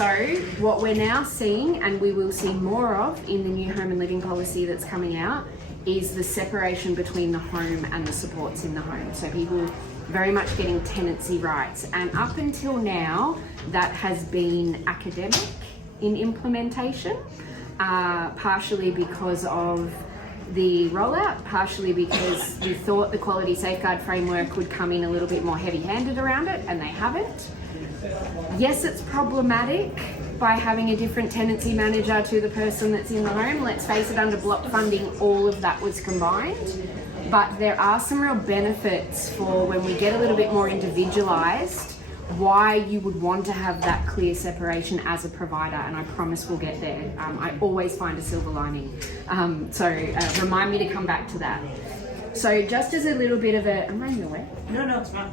So what we're now seeing, and we will see more of in the new home and living policy that's coming out, is the separation between the home and the supports in the home. So people very much getting tenancy rights. And up until now, that has been academic in implementation, partially because of the rollout, partially because we thought the quality safeguard framework would come in a little bit more heavy-handed around it, and they haven't. Yes, it's problematic by having a different tenancy manager to the person that's in the home. Let's face it, under block funding, all of that was combined. But there are some real benefits for when we get a little bit more individualised, why you would want to have that clear separation as a provider, and I promise we'll get there. I always find a silver lining. So remind me to come back to that. So just as a little bit of a, am I in the way? No, it's fine.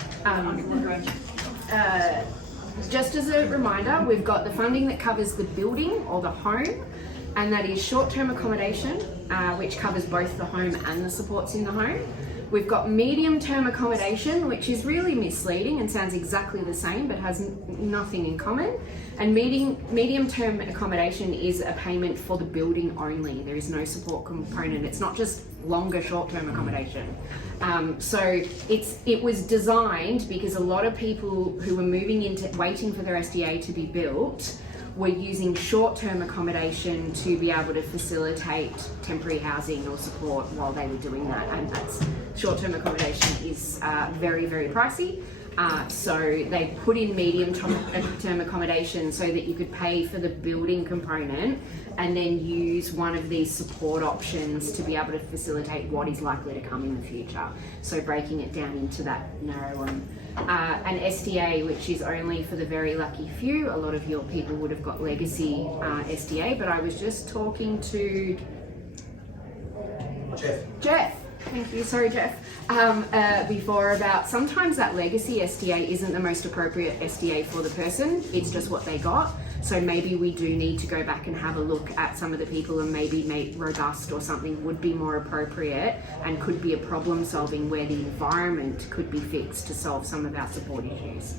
Just as a reminder, we've got the funding that covers the building or the home, and that is short-term accommodation, which covers both the home and the supports in the home. We've got medium-term accommodation, which is really misleading and sounds exactly the same but has nothing in common. And medium-term accommodation is a payment for the building only. There is no support component. It's not just longer short-term accommodation. So it was designed because a lot of people who were moving into waiting for their SDA to be built were using short-term accommodation to be able to facilitate temporary housing or support while they were doing that. And that's short-term accommodation is very, very pricey. So they put in medium-term accommodation so that you could pay for the building component and then use one of these support options to be able to facilitate what is likely to come in the future. So breaking it down into that narrow one. An SDA, which is only for the very lucky few. A lot of your people would have got legacy SDA, but I was just talking to Jeff. Thank you, sorry Jeff, before about sometimes that legacy SDA isn't the most appropriate SDA for the person, it's just what they got. So maybe we do need to go back and have a look at some of the people and maybe make robust or something would be more appropriate and could be a problem solving where the environment could be fixed to solve some of our support issues.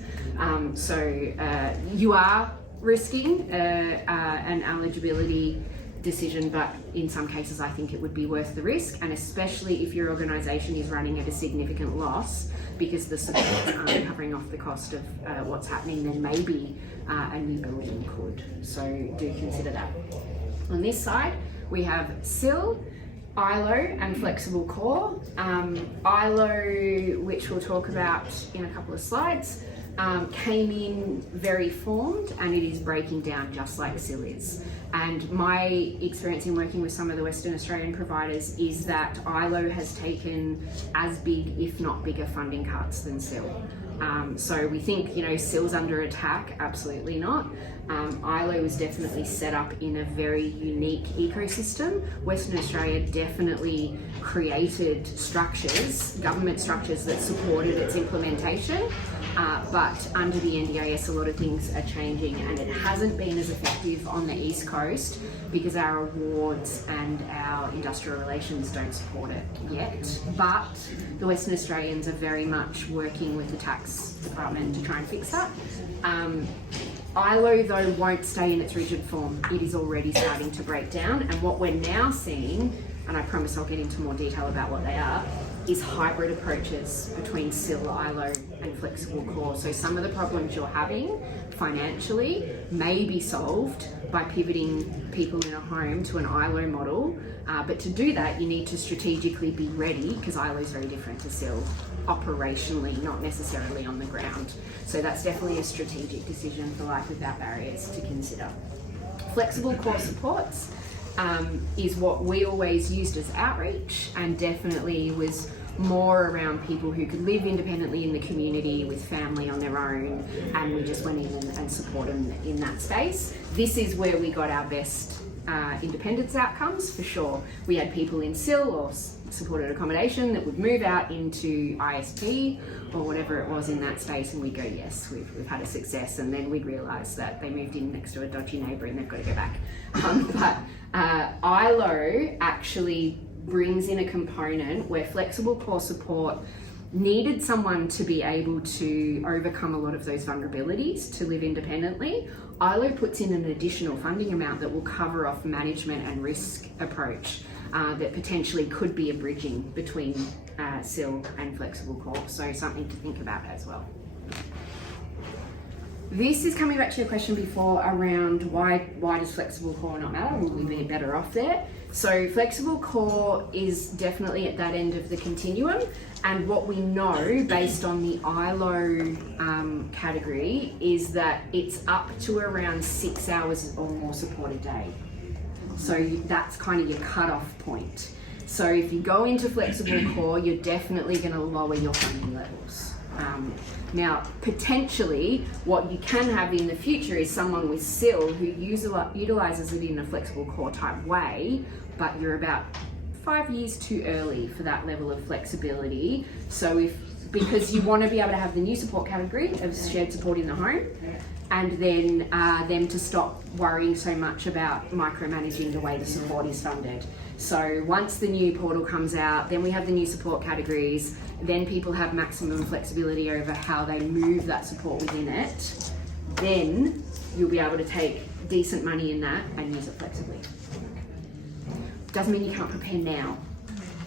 You are risking an eligibility decision, but in some cases I think it would be worth the risk, and especially if your organisation is running at a significant loss because the supports aren't covering off the cost of what's happening, then maybe a new building could. So do consider that. On this side we have SIL, ILO and flexible core. ILO, which we'll talk about in a couple of slides, came in very formed and it is breaking down just like SIL is. And my experience in working with some of the Western Australian providers is that ILO has taken as big, if not bigger, funding cuts than SIL. So we think, SIL's under attack, absolutely not. ILO is definitely set up in a very unique ecosystem. Western Australia definitely created structures, government structures that supported its implementation. But under the NDIS, a lot of things are changing, and it hasn't been as effective on the East Coast because our awards and our industrial relations don't support it yet. But the Western Australians are very much working with the tax department to try and fix that. ILO, though, won't stay in its rigid form. It is already starting to break down, and what we're now seeing, and I promise I'll get into more detail about what they are, is hybrid approaches between SIL, ILO and flexible core. So some of the problems you're having financially may be solved by pivoting people in a home to an ILO model, but to do that you need to strategically be ready, because ILO is very different to SIL operationally, not necessarily on the ground. So that's definitely a strategic decision for life without barriers to consider. Flexible core supports is what we always used as outreach, and definitely was more around people who could live independently in the community with family on their own, and we just went in and supported them in that space. This is where we got our best independence outcomes, for sure. We had people in SIL or supported accommodation that would move out into ISP or whatever it was in that space, and we'd go, yes, we've had a success, and then we'd realise that they moved in next to a dodgy neighbour and they've got to go back. But ILO actually brings in a component where flexible core support needed someone to be able to overcome a lot of those vulnerabilities to live independently, ILO puts in an additional funding amount that will cover off management and risk approach that potentially could be a bridging between SIL and flexible core. So something to think about as well. This is coming back to your question before around why does flexible core not matter? Will we be better off there? So flexible core is definitely at that end of the continuum, and what we know based on the ILO category is that it's up to around 6 hours or more support a day. So that's kind of your cutoff point. So if you go into flexible core, you're definitely going to lower your funding levels. Now, potentially, what you can have in the future is someone with SIL who utilises it in a flexible core type way, but you're about 5 years too early for that level of flexibility. So because you want to be able to have the new support category of shared support in the home, and then them to stop worrying so much about micromanaging the way the support is funded. So once the new portal comes out, then we have the new support categories, then people have maximum flexibility over how they move that support within it, then you'll be able to take decent money in that and use it flexibly. Doesn't mean you can't prepare now.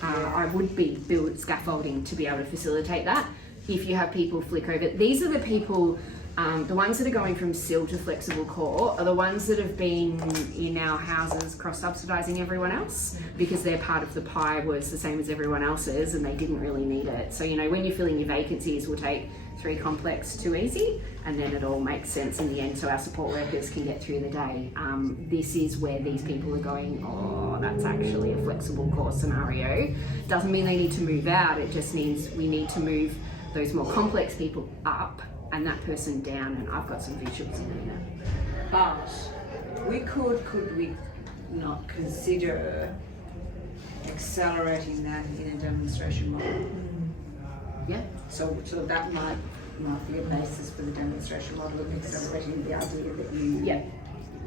I would build scaffolding to be able to facilitate that. If you have people flick over, these are the people, the ones that are going from SIL to flexible core are the ones that have been in our houses cross-subsidising everyone else because their part of the pie was the same as everyone else's and they didn't really need it. So, when you're filling your vacancies, we'll take 3 complex, 2 easy, and then it all makes sense in the end so our support workers can get through the day. This is where these people are going, oh, that's actually a flexible core scenario. Doesn't mean they need to move out, it just means we need to move those more complex people up and that person down, and I've got some visuals in there. But could we not consider accelerating that in a demonstration model? Yeah. So that might be a basis for the demonstration model of accelerating the idea that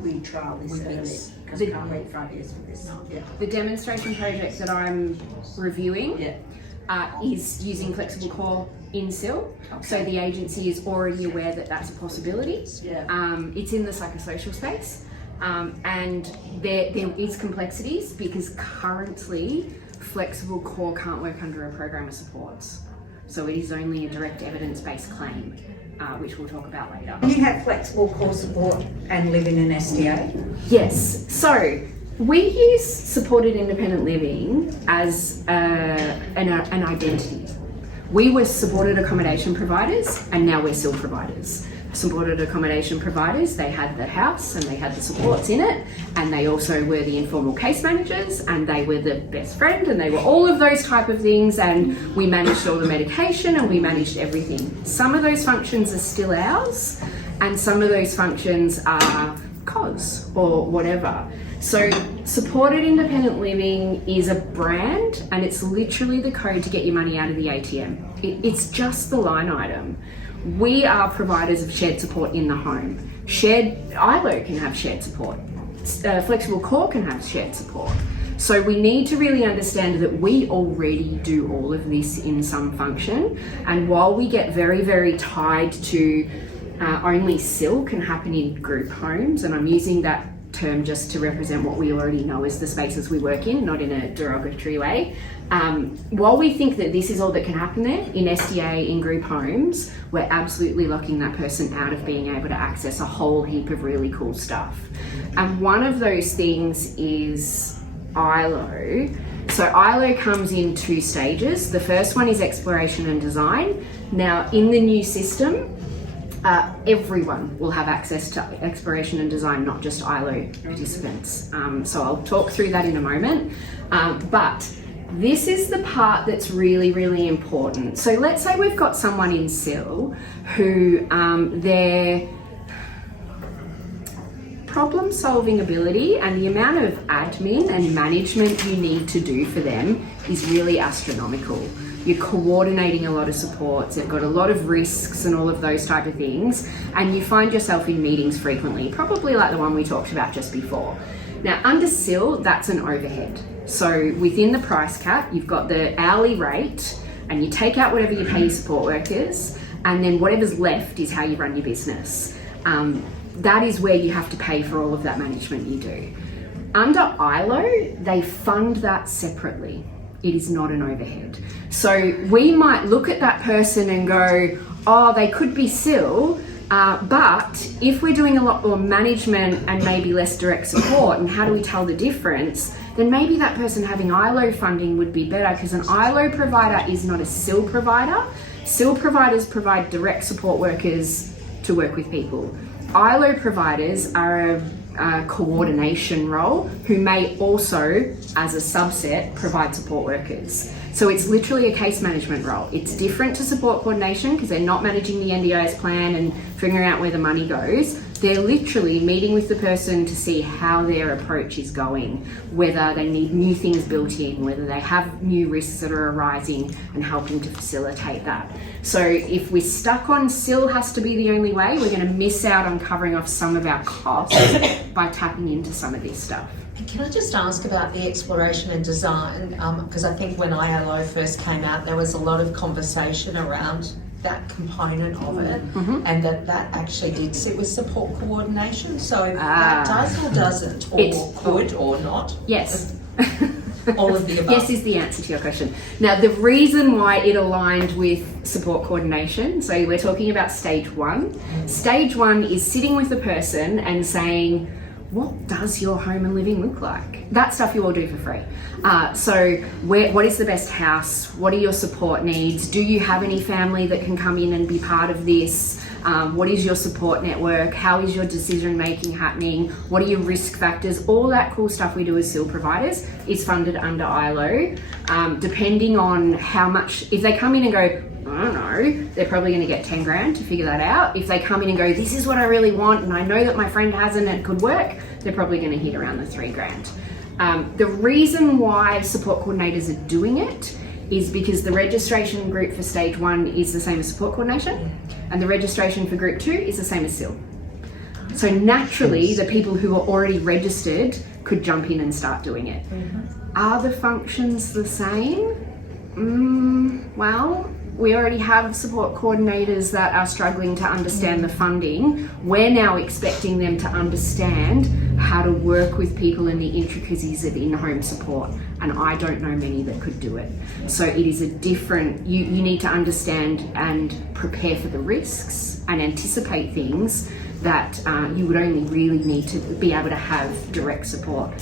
we trial this early, because we can't wait 5 years for this. Yeah. The demonstration project that I'm reviewing is using flexible core in SIL. Okay. So the agency is already aware that that's a possibility. Yeah. It's in the psychosocial space. And there is complexities because currently flexible core can't work under a program of supports. So it is only a direct evidence-based claim, which we'll talk about later. Can you have flexible core support and live in an SDA? Yes. So we use supported independent living as an identity. We were supported accommodation providers and now we're SIL providers. Supported accommodation providers, they had the house and they had the supports in it, and they also were the informal case managers and they were the best friend and they were all of those type of things, and we managed all the medication and we managed everything. Some of those functions are still ours and some of those functions are COS or whatever. So supported independent living is a brand and it's literally the code to get your money out of the ATM. It's just the line item. We are providers of shared support in the home. ILO can have shared support. Flexible core can have shared support. So we need to really understand that we already do all of this in some function. And while we get very, very tied to only SIL can happen in group homes, and I'm using that term just to represent what we already know as the spaces we work in, not in a derogatory way. While we think that this is all that can happen there, in SDA, in group homes, we're absolutely locking that person out of being able to access a whole heap of really cool stuff. And one of those things is ILO. So ILO comes in 2 stages. The first one is exploration and design. Now, in the new system, everyone will have access to exploration and design, not just ILO participants. So I'll talk through that in a moment. But this is the part that's really, really important. So let's say we've got someone in SIL who their problem solving ability and the amount of admin and management you need to do for them is really astronomical. You're coordinating a lot of supports, they've got a lot of risks and all of those type of things, and you find yourself in meetings frequently, probably like the one we talked about just before. Now, under SIL, that's an overhead. So within the price cap, you've got the hourly rate, and you take out whatever you pay your support workers, and then whatever's left is how you run your business. That is where you have to pay for all of that management you do. Under ILO, they fund that separately. It is not an overhead. So we might look at that person and go, oh, they could be SIL, but if we're doing a lot more management and maybe less direct support, and how do we tell the difference, then maybe that person having ILO funding would be better, because an ILO provider is not a SIL provider. SIL providers provide direct support workers to work with people. ILO providers are a coordination role who may also, as a subset, provide support workers. So it's literally a case management role. It's different to support coordination because they're not managing the NDIS plan and figuring out where the money goes. They're literally meeting with the person to see how their approach is going, whether they need new things built in, whether they have new risks that are arising, and helping to facilitate that. So if we're stuck on SIL has to be the only way, we're going to miss out on covering off some of our costs by tapping into some of this stuff. Can I just ask about the exploration and design? Because I think when ILO first came out, there was a lot of conversation around that component of it, and that actually did sit with support coordination. So that does or doesn't, or could or not? Yes. All of the above. Yes is the answer to your question. Now, the reason why it aligned with support coordination, so we're talking about stage one. Stage one is sitting with the person and saying, what does your home and living look like? That stuff you all do for free. So what is the best house? What are your support needs? Do you have any family that can come in and be part of this? What is your support network? How is your decision making happening? What are your risk factors? All that cool stuff we do as SIL providers is funded under ILO. Depending on how much, if they come in and go, I don't know, they're probably going to get 10 grand to figure that out. If they come in and go, this is what I really want and I know that my friend hasn't and it could work, they're probably going to hit around the 3 grand. The reason why support coordinators are doing it is because the registration group for stage one is the same as support coordination, and the registration for group 2 is the same as SIL. So naturally, the people who are already registered could jump in and start doing it. Are the functions the same? Well, we already have support coordinators that are struggling to understand the funding. We're now expecting them to understand how to work with people in the intricacies of in-home support, and I don't know many that could do it. So it is a different, you need to understand and prepare for the risks and anticipate things that you would only really need to be able to have direct support.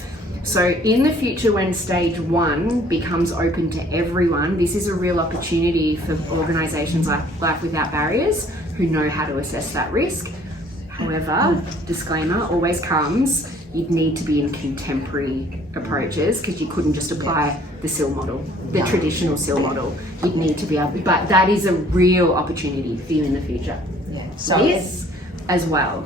So in the future, when stage one becomes open to everyone, this is a real opportunity for organisations like Life Without Barriers who know how to assess that risk. However, disclaimer always comes, you'd need to be in contemporary approaches because you couldn't just apply the SIL model, the traditional SIL model. You'd need to be able, but that is a real opportunity for you in the future. So this as well.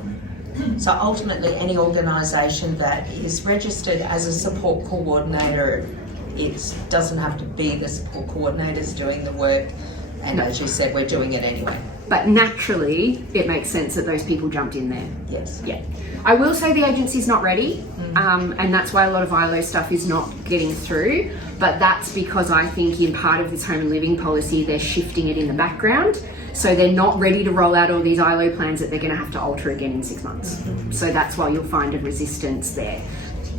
So ultimately, any organisation that is registered as a support coordinator, it doesn't have to be the support coordinators doing the work, and as you said, we're doing it anyway. But naturally, it makes sense that those people jumped in there. Yes. Yeah. I will say the agency's not ready, and that's why a lot of ILO stuff is not getting through, but that's because I think in part of this home and living policy, they're shifting it in the background. So they're not ready to roll out all these ILO plans that they're going to have to alter again in 6 months. So that's why you'll find a resistance there.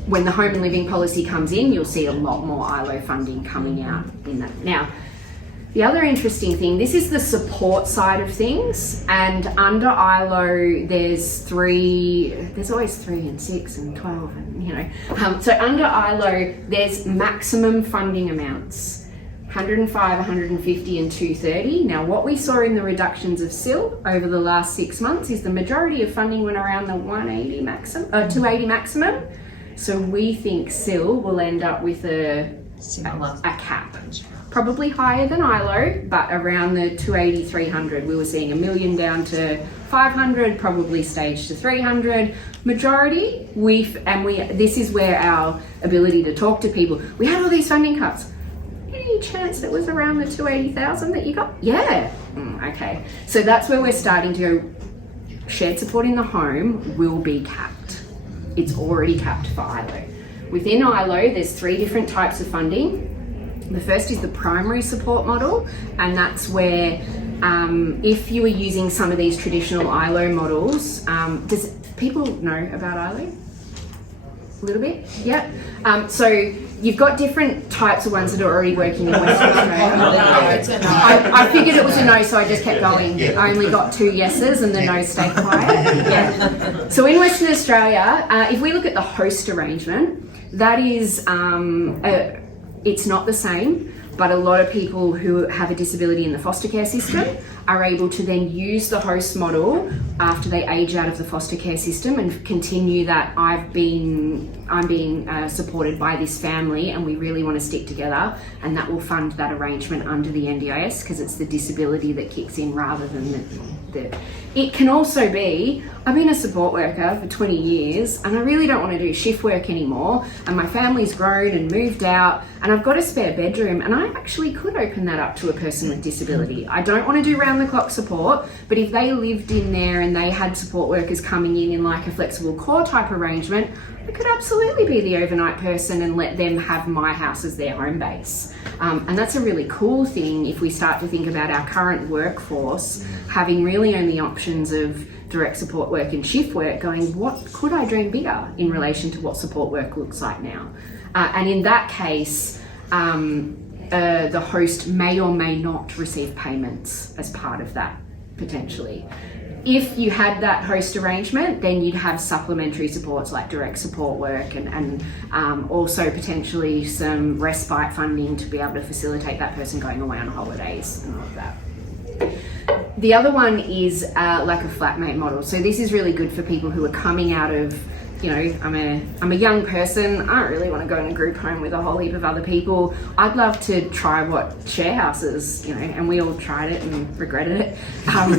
When the home and living policy comes in, you'll see a lot more ILO funding coming out in that. Now, the other interesting thing, this is the support side of things, and under ILO there's always 3 and 6 and 12 and so under ILO there's maximum funding amounts. 105, 150 and 230. Now what we saw in the reductions of SIL over the last 6 months is the majority of funding went around the 180 maximum, 280 maximum. So we think SIL will end up with a cap. Probably higher than ILO, but around the 280, 300. We were seeing $1 million down to 500, probably staged to 300. Majority, this is where our ability to talk to people, we had all these funding cuts. Any chance it was around the 280,000 that you got? Yeah. Okay. So that's where we're starting to go. Shared support in the home will be capped. It's already capped for ILO. Within ILO, there's 3 different types of funding. The first is the primary support model, and that's where if you were using some of these traditional ILO models, does people know about ILO? A little bit? Yep. So you've got different types of ones that are already working in Western Australia. I figured it was a no, so I just kept going. I only got 2 yeses and the no stayed quiet. Yeah. So in Western Australia, if we look at the host arrangement, that is, it's not the same, but a lot of people who have a disability in the foster care system are able to then use the host model after they age out of the foster care system and continue that I'm being supported by this family and we really want to stick together, and that will fund that arrangement under the NDIS because it's the disability that kicks in rather than the. It can also be, I've been a support worker for 20 years and I really don't want to do shift work anymore, and my family's grown and moved out and I've got a spare bedroom and I actually could open that up to a person with disability. I don't want to do round the clock support, but if they lived in there and they had support workers coming in like a flexible core type arrangement, I could absolutely be the overnight person and let them have my house as their home base. And that's a really cool thing if we start to think about our current workforce having really only options of direct support work and shift work, going, what could I dream bigger in relation to what support work looks like now? And in that case, the host may or may not receive payments as part of that, potentially. If you had that host arrangement, then you'd have supplementary supports like direct support work and also potentially some respite funding to be able to facilitate that person going away on holidays and all of that. The other one is like a flatmate model. So this is really good for people who are coming out of, you know, I'm a young person, I don't really want to go in a group home with a whole heap of other people. I'd love to try what share houses, you know, and we all tried it and regretted it. But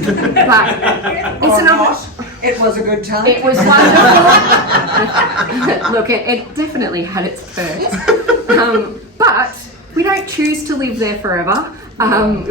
it's it was a good time. It was wonderful. Look, it definitely had its perks. But we don't choose to live there forever.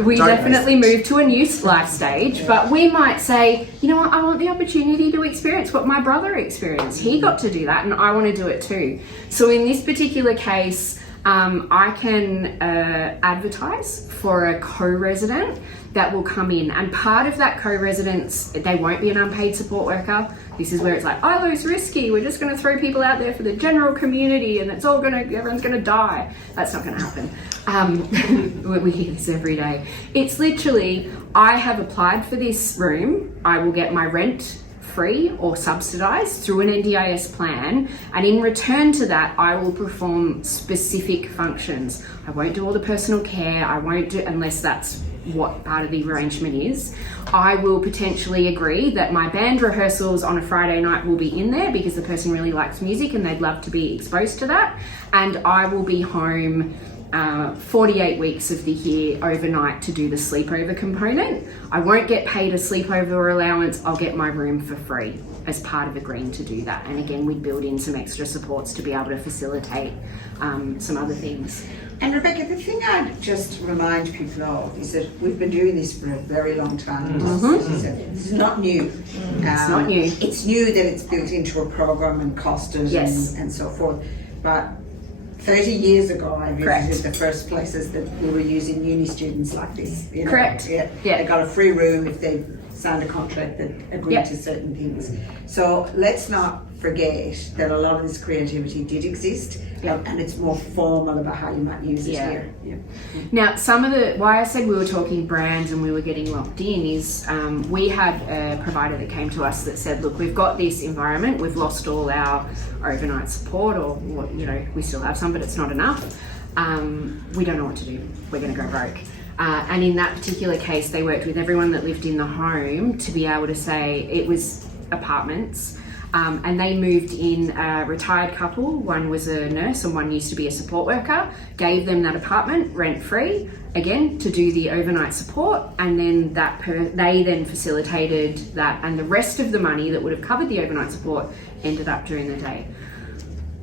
We definitely move to a new life stage, but we might say, you know what, I want the opportunity to experience what my brother experienced. He got to do that and I want to do it too. So in this particular case, I can advertise for a co-resident that will come in, and part of that co-residence, they won't be an unpaid support worker. This is where it's like, ILO's risky, we're just going to throw people out there for the general community and everyone's going to die. That's not going to happen. We hear this every day. It's literally, I have applied for this room, I will get my rent free or subsidised through an NDIS plan, and in return to that I will perform specific functions. I won't do all the personal care, I won't do, unless that's what part of the arrangement is. I will potentially agree that my band rehearsals on a Friday night will be in there because the person really likes music and they'd love to be exposed to that, and I will be home 48 weeks of the year overnight to do the sleepover component. I won't get paid a sleepover allowance, I'll get my room for free as part of agreeing to do that. And again, we build in some extra supports to be able to facilitate some other things. And Rebecca, the thing I'd just remind people of is that we've been doing this for a very long time. This is not new. It's not new. It's new that it's built into a program and costed Yes. and so forth. But 30 years ago, I visited the first places that we were using uni students like this. You know? Correct. Yeah. They got a free room if they signed a contract that agreed to certain things. So let's not forget that a lot of this creativity did exist, and it's more formal about how you might use it here. Yeah. Now, some of the, why I said we were talking brands and we were getting locked in is we had a provider that came to us that said, look, we've got this environment, we've lost all our overnight support, or you know, we still have some, but it's not enough. We don't know what to do. We're going to go broke. And in that particular case, they worked with everyone that lived in the home to be able to say, it was apartments, and they moved in a retired couple. One was a nurse and one used to be a support worker, gave them that apartment rent free, again, to do the overnight support, and then they then facilitated that, and the rest of the money that would have covered the overnight support ended up during the day.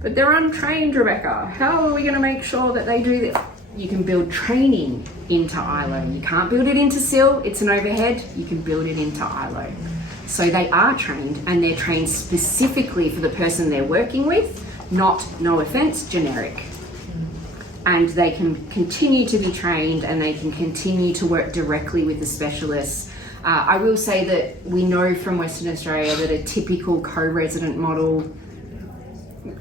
But they're untrained, Rebecca. How are we going to make sure that they do this? You can build training into ILO. You can't build it into SIL, it's an overhead. You can build it into ILO. So they are trained, and they're trained specifically for the person they're working with, not, no offense, generic. and they can continue to be trained and they can continue to work directly with the specialists. I will say that we know from Western Australia that a typical co-resident model,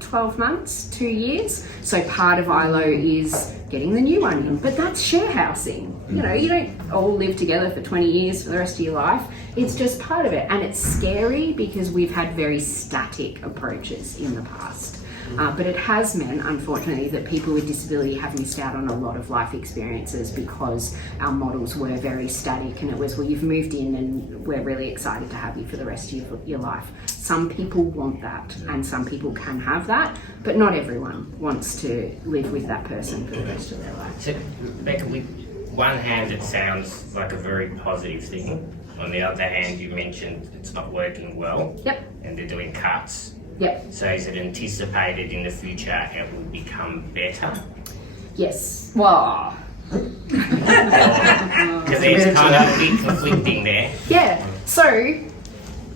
12 months, 2 years. So part of ILO is getting the new one in, but that's share housing. You know, you don't all live together for 20 years for the rest of your life. It's just part of it. And it's scary because we've had very static approaches in the past. But it has meant, unfortunately, that people with disability have missed out on a lot of life experiences because our models were very static, and it was, well, you've moved in and we're really excited to have you for the rest of your life. Some people want that, and some people can have that, but not everyone wants to live with that person for the rest of their life. So, Becca, with one hand, it sounds like a very positive thing. On the other hand, you mentioned it's not working well. Yep. And they're doing cuts. Yep. So is it anticipated in the future it will become better? Yes. Well, Because there's kind of a bit conflicting there. yeah. So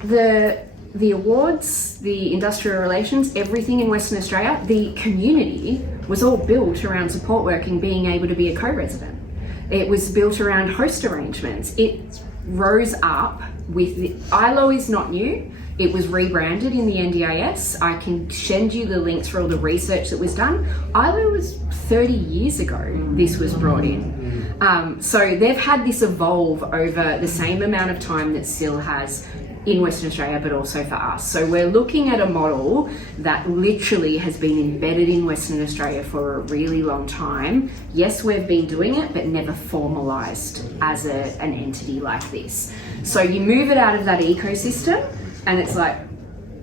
the awards, the industrial relations, everything in Western Australia, the community was all built around support working being able to be a co-resident. It was built around host arrangements. It rose up with the ILO is not new. It was rebranded in the NDIS. I can send you the links for all the research that was done. ILO was 30 years ago this was brought in. So they've had this evolve over the same amount of time that SIL has in Western Australia, but also for us. So we're looking at a model that literally has been embedded in Western Australia for a really long time. Yes, we've been doing it, but never formalised as an entity like this. So you move it out of that ecosystem, and it's like,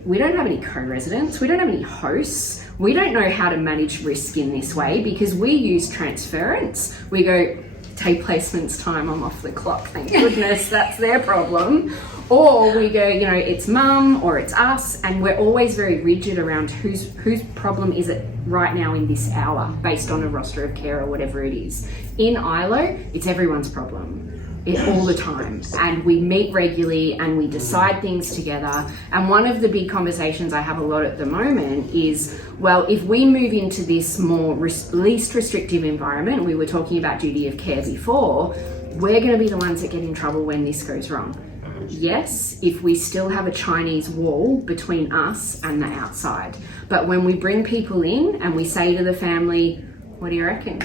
we don't have any co-residents, we don't have any hosts, we don't know how to manage risk in this way because we use transference. We go, take placements time, I'm off the clock, thank goodness, that's their problem. Or we go, you know, it's mum or it's us, and we're always very rigid around whose problem is it right now in this hour based on a roster of care or whatever it is. In ILO, it's everyone's problem. All the time, and we meet regularly and we decide things together. And one of the big conversations I have a lot at the moment is, well, if we move into this more least restrictive environment, we were talking about duty of care before, we're going to be the ones that get in trouble when this goes wrong. Yes, if we still have a Chinese wall between us and the outside. But when we bring people in and we say to the family, what do you reckon?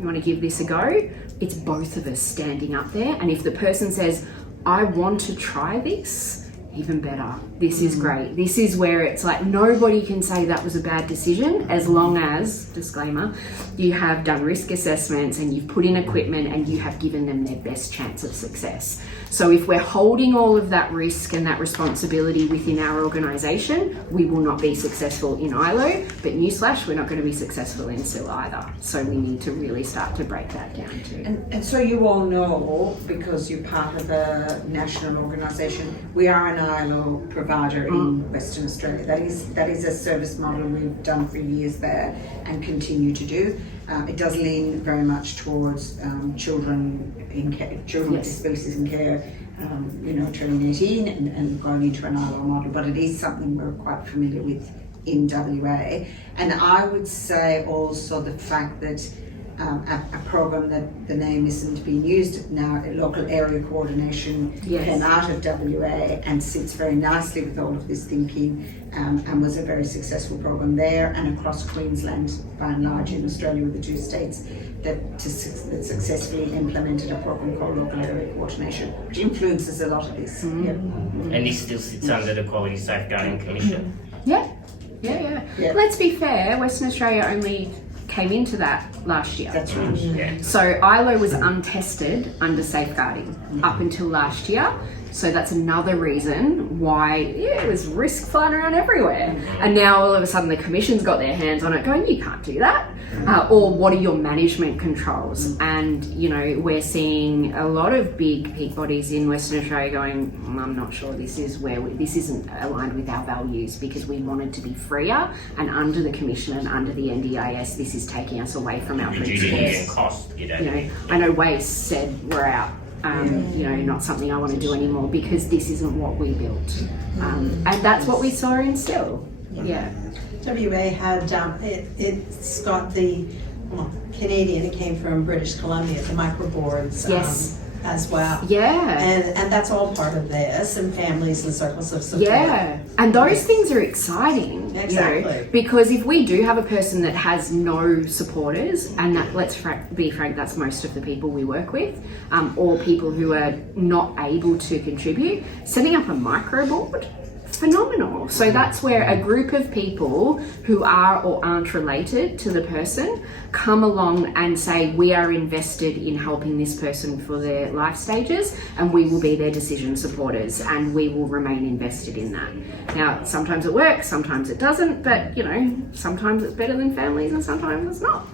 You want to give this a go? It's both of us standing up there, and if the person says, I want to try this, even better. This is great. This is where it's like nobody can say that was a bad decision as long as, disclaimer, you have done risk assessments and you've put in equipment and you have given them their best chance of success. So if we're holding all of that risk and that responsibility within our organisation, we will not be successful in ILO, but newsflash, we're not going to be successful in SIL either. So we need to really start to break that down too. And so you all know, because you're part of a national organisation, we are an ILO provider in Western Australia. That is a service model we've done for years there and continue to do. It does lean very much towards children in care, children with disabilities in care, turning 18 and going into an ILO model, but it is something we're quite familiar with in WA. And I would say also the fact that a program that the name isn't being used now, local area coordination, came out of WA and sits very nicely with all of this thinking, and was a very successful program there and across Queensland by and large in Australia with the two states that successfully implemented a program called local area coordination, which influences a lot of this. And this still sits under the Quality Safeguarding Commission. Yeah. Let's be fair, Western Australia only came into that last year. That's right. Yeah. So ILO was untested under safeguarding up until last year. So that's another reason why it was risk flying around everywhere. And now all of a sudden the Commission's got their hands on it going, you can't do that. Or what are your management controls? And, we're seeing a lot of big peak bodies in Western Australia going, I'm not sure this isn't aligned with our values because we wanted to be freer, and under the Commission and under the NDIS, this is taking us away from our principles. Cost, I know Waste said we're out. Not something I want to do anymore because this isn't what we built. And that's what we saw in SIL. Yeah. WA had, it's got the Canadian, it came from British Columbia, the microboards Yes. as well. Yeah. And that's all part of this, and families and circles of support. Yeah, and those things are exciting. Exactly. Because if we do have a person that has no supporters, and that, let's be frank, that's most of the people we work with, or people who are not able to contribute, setting up a micro board, phenomenal. So that's where a group of people who are or aren't related to the person come along and say, we are invested in helping this person for their life stages, and we will be their decision supporters, and we will remain invested in that. Now, sometimes it works, sometimes it doesn't, but sometimes it's better than families and sometimes it's not.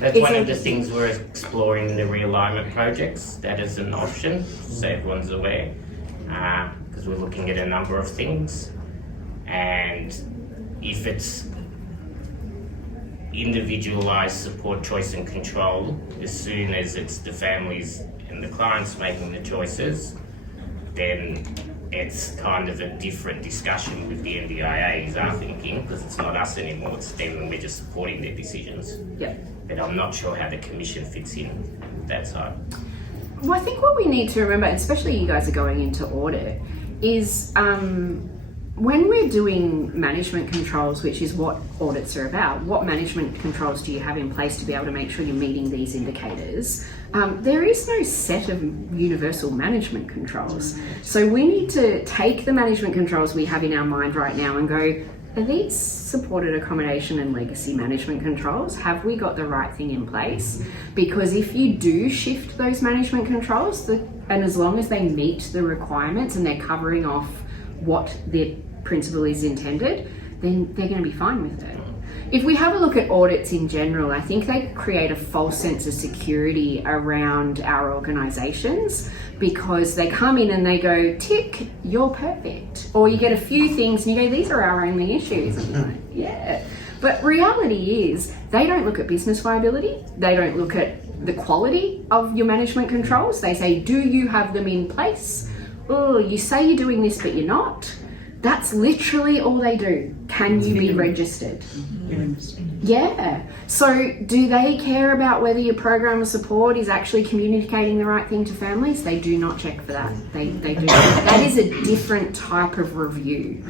That's one of the things we're exploring in the realignment projects. That is an option, so everyone's aware. Because we're looking at a number of things, and if it's individualized support, choice and control, as soon as it's the families and the clients making the choices, then it's kind of a different discussion with the NDIAs, are thinking, because it's not us anymore, it's them, and we're just supporting their decisions. Yeah. But I'm not sure how the commission fits in that side. Well, I think what we need to remember, especially you guys are going into audit, is when we're doing management controls, which is what audits are about, what management controls do you have in place to be able to make sure you're meeting these indicators? There is no set of universal management controls. So we need to take the management controls we have in our mind right now and go, are these supported accommodation and legacy management controls? Have we got the right thing in place? Because if you do shift those management controls, and as long as they meet the requirements and they're covering off what the principle is intended, then they're going to be fine with it. If we have a look at audits in general, I think they create a false sense of security around our organisations, because they come in and they go, tick, you're perfect. Or you get a few things and you go, these are our only issues. And you're like, yeah. But reality is, they don't look at business viability. They don't look at the quality of your management controls. They say, do you have them in place? Oh, you say you're doing this, but you're not. That's literally all they do. Can you be registered? Yeah. So do they care about whether your program of support is actually communicating the right thing to families? They do not check for that. They do. That is a different type of review.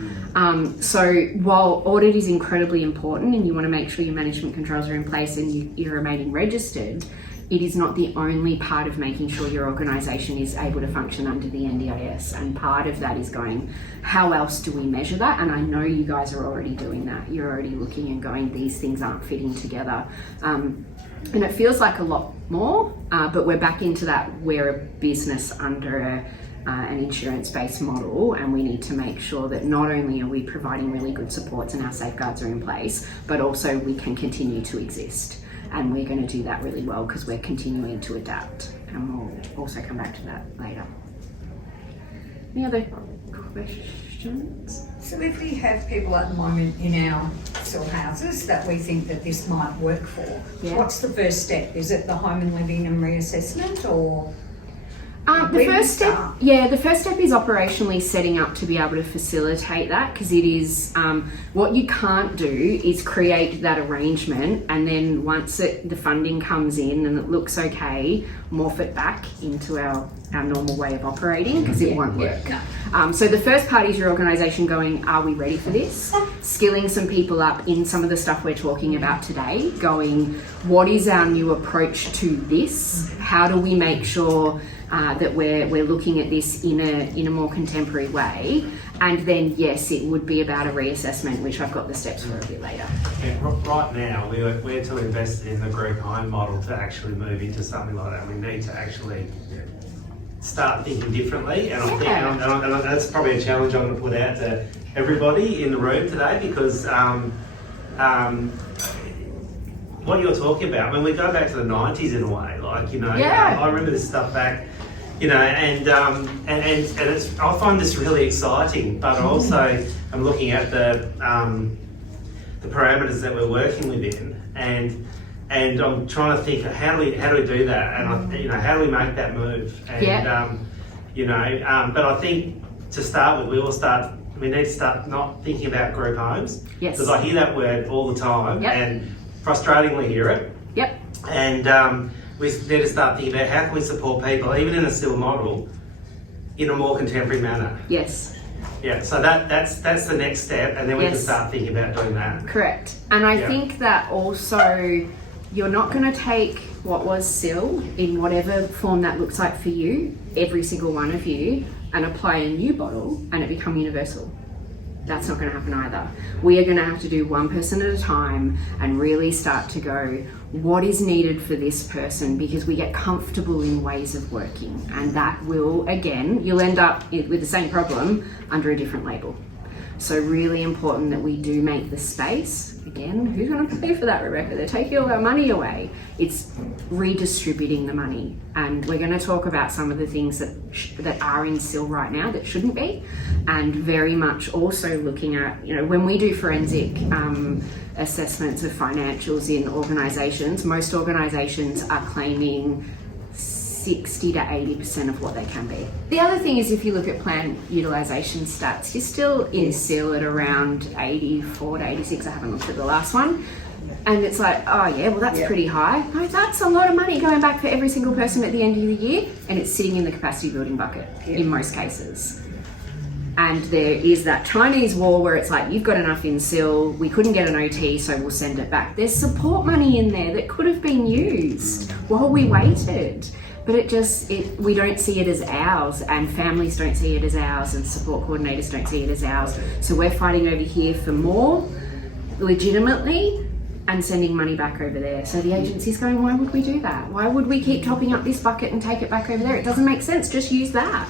So while audit is incredibly important and you want to make sure your management controls are in place and you're remaining registered, it is not the only part of making sure your organisation is able to function under the NDIS. And part of that is going, how else do we measure that? And I know you guys are already doing that. You're already looking and going, these things aren't fitting together. And it feels like a lot more, but we're back into that. We're a business under an insurance-based model, and we need to make sure that not only are we providing really good supports and our safeguards are in place, but also we can continue to exist. And we're going to do that really well because we're continuing to adapt. And we'll also come back to that later. Any other questions? So if we have people at the moment in our cell houses that we think that this might work for, what's the first step? Is it the home and living and reassessment, or? The first step is operationally setting up to be able to facilitate that, because it is what you can't do is create that arrangement and then once the funding comes in and it looks okay, morph it back into our normal way of operating, because it won't work. So the first part is your organisation going, are we ready for this? Skilling some people up in some of the stuff we're talking about today, going, what is our new approach to this? How do we make sure that we're looking at this in a more contemporary way? And then yes, it would be about a reassessment, which I've got the steps for a bit later. Yeah, right now we're too invested in the group home model to actually move into something like that. We need to actually start thinking differently, and I think and that's probably a challenge I'm going to put out to everybody in the room today, because what you're talking about, when we go back to the 90s in a way, I remember this stuff back, and it's, I find this really exciting, but also I'm looking at the parameters that we're working within, and I'm trying to think, how do we do that, and how do we make that move, and but I think to start with, we need to start not thinking about group homes, because I hear that word all the time, and frustratingly hear it, And we need to start thinking about how can we support people, even in a SIL model, in a more contemporary manner. Yes. Yeah, so that's the next step, and then we can Yes. start thinking about doing that. Correct. And I Yeah. think that also you're not going to take what was SIL in whatever form that looks like for you, every single one of you, and apply a new bottle and it become universal. That's not going to happen either. We are going to have to do one person at a time and really start to go, what is needed for this person? Because we get comfortable in ways of working, and that will, again, you'll end up with the same problem under a different label. So really important that we do make the space. Again, who's going to pay for that, Rebecca? They're taking all our money away. It's redistributing the money. And we're going to talk about some of the things that are in SIL right now that shouldn't be. And very much also looking at, when we do forensic assessments of financials in organisations, most organisations are claiming 60 to 80% of what they can be. The other thing is, if you look at plan utilisation stats, you're still in SIL at around 84 to 86. I haven't looked at the last one. And it's like, oh yeah, well that's pretty high. No, that's a lot of money going back for every single person at the end of the year, and it's sitting in the capacity building bucket in most cases. And there is that Chinese wall where it's like, you've got enough in SIL, we couldn't get an OT, so we'll send it back. There's support money in there that could have been used while we waited. But we don't see it as ours, and families don't see it as ours, and support coordinators don't see it as ours. So we're fighting over here for more, legitimately, and sending money back over there. So the agency's going, why would we do that? Why would we keep topping up this bucket and take it back over there? It doesn't make sense, just use that.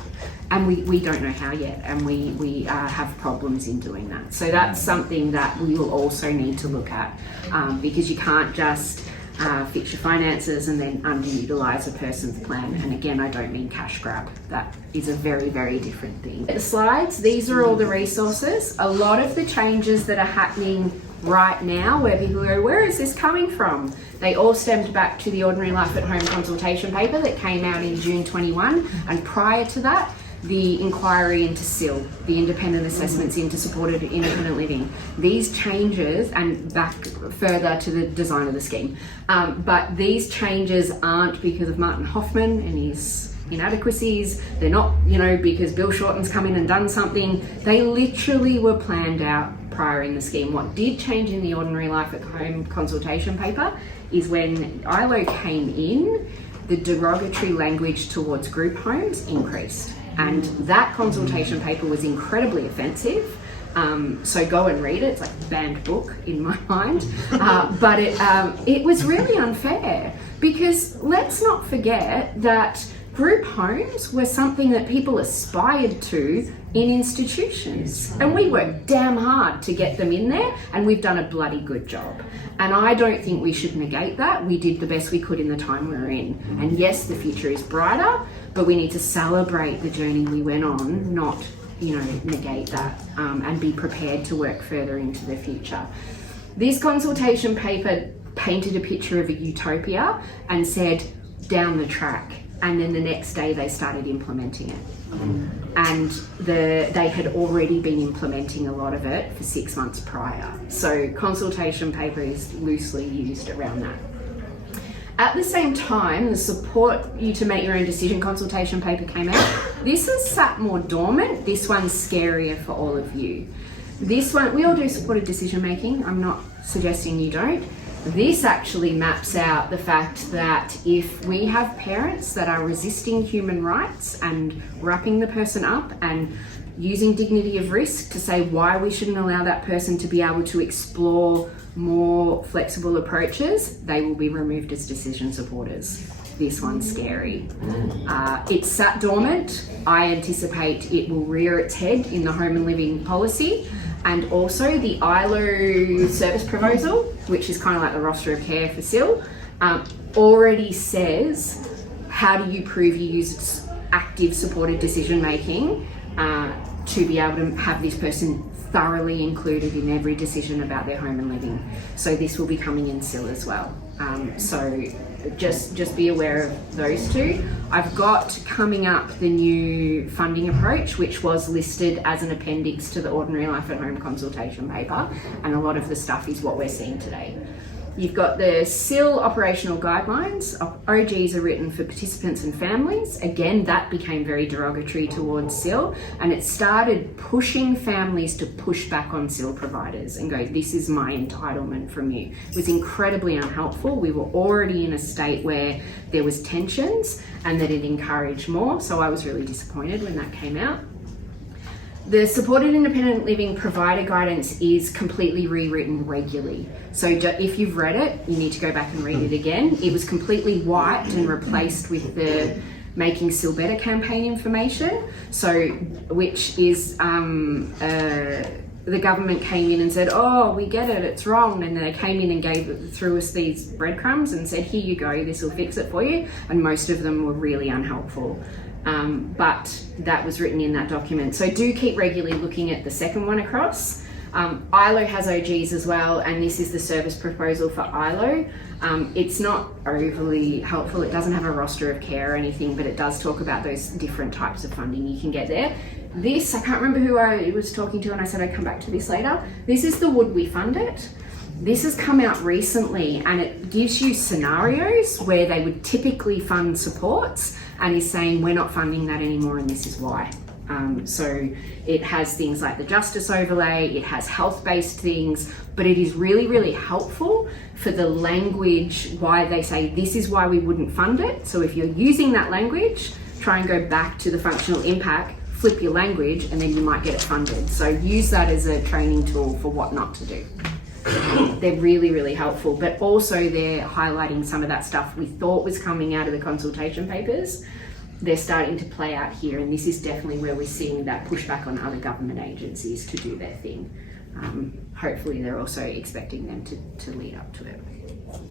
And we don't know how yet, and we have problems in doing that. So that's something that we will also need to look at, because you can't just fix your finances and then underutilise a person's plan. And again, I don't mean cash grab. That is a very, very different thing. The slides, these are all the resources. A lot of the changes that are happening right now, where people go, where is this coming from? They all stemmed back to the Ordinary Life at Home consultation paper that came out in June 21. And prior to that, the inquiry into SIL, the independent assessments into supported independent living. These changes, and back further to the design of the scheme, but these changes aren't because of Martin Hoffman and his inadequacies. They're not, because Bill Shorten's come in and done something. They literally were planned out prior in the scheme. What did change in the Ordinary Life at Home consultation paper is when ILO came in, the derogatory language towards group homes increased. And that consultation paper was incredibly offensive. So go and read it. It's like a banned book in my mind. But it was really unfair, because let's not forget that group homes were something that people aspired to in institutions. And we worked damn hard to get them in there, and we've done a bloody good job. And I don't think we should negate that. We did the best we could in the time we were in. And yes, the future is brighter, but we need to celebrate the journey we went on, not, negate that, and be prepared to work further into the future. This consultation paper painted a picture of a utopia and said, down the track. And then the next day they started implementing it. And they had already been implementing a lot of it for 6 months prior. So consultation paper is loosely used around that. At the same time, the support you to make your own decision consultation paper came out. This has sat more dormant. This one's scarier for all of you. This one, we all do supported decision making. I'm not suggesting you don't. This actually maps out the fact that if we have parents that are resisting human rights and wrapping the person up and using dignity of risk to say why we shouldn't allow that person to be able to explore more flexible approaches, they will be removed as decision supporters. This one's scary. It's sat dormant. I anticipate it will rear its head in the home and living policy. And also the ILO service proposal, which is kind of like the roster of care for SIL, already says, how do you prove you use active supported decision making to be able to have this person thoroughly included in every decision about their home and living. So this will be coming in SIL as well. So just be aware of those two. I've got coming up the new funding approach, which was listed as an appendix to the Ordinary Life at Home consultation paper, and a lot of the stuff is what we're seeing today. You've got the SIL operational guidelines. OGs are written for participants and families. Again, that became very derogatory towards SIL, and it started pushing families to push back on SIL providers and go, this is my entitlement from you. It was incredibly unhelpful. We were already in a state where there was tensions and that it encouraged more, so I was really disappointed when that came out. The supported independent living provider guidance is completely rewritten regularly. So if you've read it, you need to go back and read it again. It was completely wiped and replaced with the Making SIL Better campaign information. So, which is, the government came in and said, oh, we get it, it's wrong. And they came in and threw us these breadcrumbs and said, here you go, this will fix it for you. And most of them were really unhelpful. But that was written in that document. So do keep regularly looking at the second one across. ILO has OGs as well, and this is the service proposal for ILO. It's not overly helpful. It doesn't have a roster of care or anything, but it does talk about those different types of funding you can get there. This, I can't remember who I was talking to, and I said I'd come back to this later. This is the would we fund it? This has come out recently, and it gives you scenarios where they would typically fund supports, and is saying we're not funding that anymore and this is why. So it has things like the justice overlay, it has health-based things, but it is really, really helpful for the language why they say this is why we wouldn't fund it. So if you're using that language, try and go back to the functional impact, flip your language, and then you might get it funded. So use that as a training tool for what not to do. They're really, really helpful, but also they're highlighting some of that stuff we thought was coming out of the consultation papers. They're starting to play out here, and this is definitely where we're seeing that pushback on other government agencies to do their thing. Hopefully they're also expecting them to lead up to it.